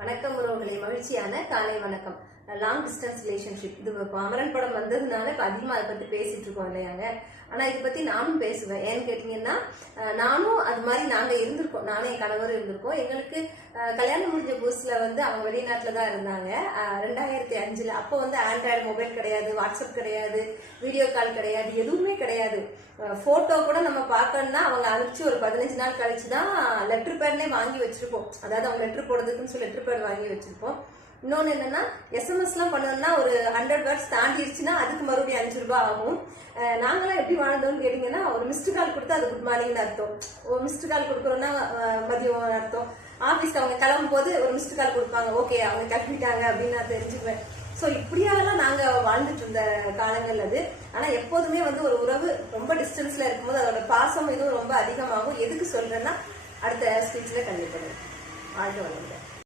வணக்கம் உறவுகளை, மகிழ்ச்சியான காலை வணக்கம். லாங் டிஸ்டன்ஸ் ரிலேஷன்ஷிப், இது அமரன் படம் வந்ததுனால இப்ப அதிகமா அதை பத்தி பேசிட்டு இருக்கோம் இல்லையாங்க. ஆனா இதை பத்தி நானும் பேசுவேன். ஏன்னு கேட்டீங்கன்னா, நானும் அது மாதிரி நாங்க இருந்திருக்கோம். நானும் என் கணவரும் இருந்திருக்கோம். எங்களுக்கு கல்யாணம் முடிஞ்ச புதுசுல அவங்க வெளிநாட்டுல தான் இருந்தாங்க. 2005 அப்போ ஆண்ட்ராய்டு மொபைல் கிடையாது, வாட்ஸ்அப் கிடையாது, வீடியோ கால் கிடையாது, எதுவுமே கிடையாது. போட்டோ கூட நம்ம பார்க்கணும்னா அவங்க அனுப்பிச்சு ஒரு 15 நாள் கழிச்சுதான் லெட்டர் பேட்லயே வாங்கி வச்சிருப்போம். அதாவது அவங்க லெட்டர் போடுறதுக்குன்னு சொல்லி லெட்டர் பேட் வாங்கி வச்சிருப்போம். இன்னொன்னு என்னன்னா, SMS எல்லாம் பண்ணணும்னா ஒரு 100 வேர்ட்ஸ் தாண்டிடுச்சுன்னா அதுக்கு மறுபடியும் 5 ரூபாய் ஆகும். நாங்களாம் எப்படி வாழ்ந்தோம்னு கேட்டீங்கன்னா, ஒரு மிஸ்டு கால் கொடுத்தா அது குட் மார்னிங்னு அர்த்தம். ஒரு மிஸ்டு கால் கொடுக்குறோம்னா மதியம் அர்த்தம். ஆபீஸ்க்கு அவங்க கிளம்பும் போது ஒரு மிஸ்டு கால் கொடுப்பாங்க, ஓகே அவங்க கிளம்பிட்டாங்க அப்படின்னு நான் தெரிஞ்சுக்குவேன். சோ இப்படியாலாம் நாங்க வாழ்ந்துட்டு இருந்த காலங்கள் அது. ஆனா எப்போதுமே ஒரு உறவு ரொம்ப டிஸ்டன்ஸ்ல இருக்கும்போது அதோட பாசம் இதுவும் ரொம்ப அதிகமாகும். எதுக்கு சொல்றேன்னா, அடுத்த ஸ்பீச்ல கண்டிப்பா வாழ்க்கை வளர்ந்து